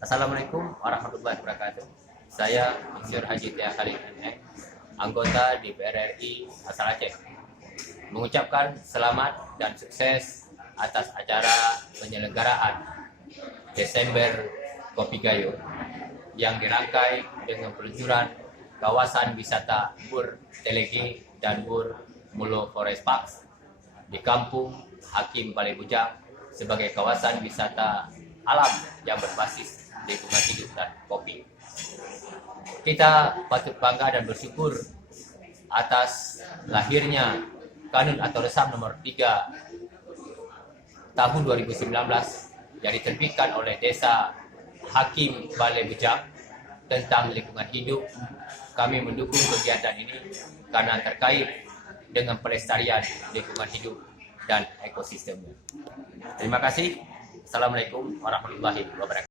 Assalamualaikum warahmatullahi wabarakatuh. Saya Insinyur Haji Tia Khalid ME, anggota DPR RI asal Aceh, mengucapkan selamat dan sukses atas acara penyelenggaraan Desember Kopi Gayo yang dirangkai dengan peluncuran kawasan wisata Bur Telegi dan Bur Mulo Forest Park di Kampung Hakim Balai Bujang sebagai kawasan wisata alam yang berbasis lingkungan hidup dan kopi. Kita patut bangga dan bersyukur atas lahirnya Kanun atau Resam nomor 3 tahun 2019 yang diterbitkan oleh Desa Hakim Balai Bujang tentang lingkungan hidup. Kami mendukung kegiatan ini karena terkait dengan pelestarian lingkungan hidup dan ekosistemnya. Terima kasih. Assalamualaikum warahmatullahi wabarakatuh.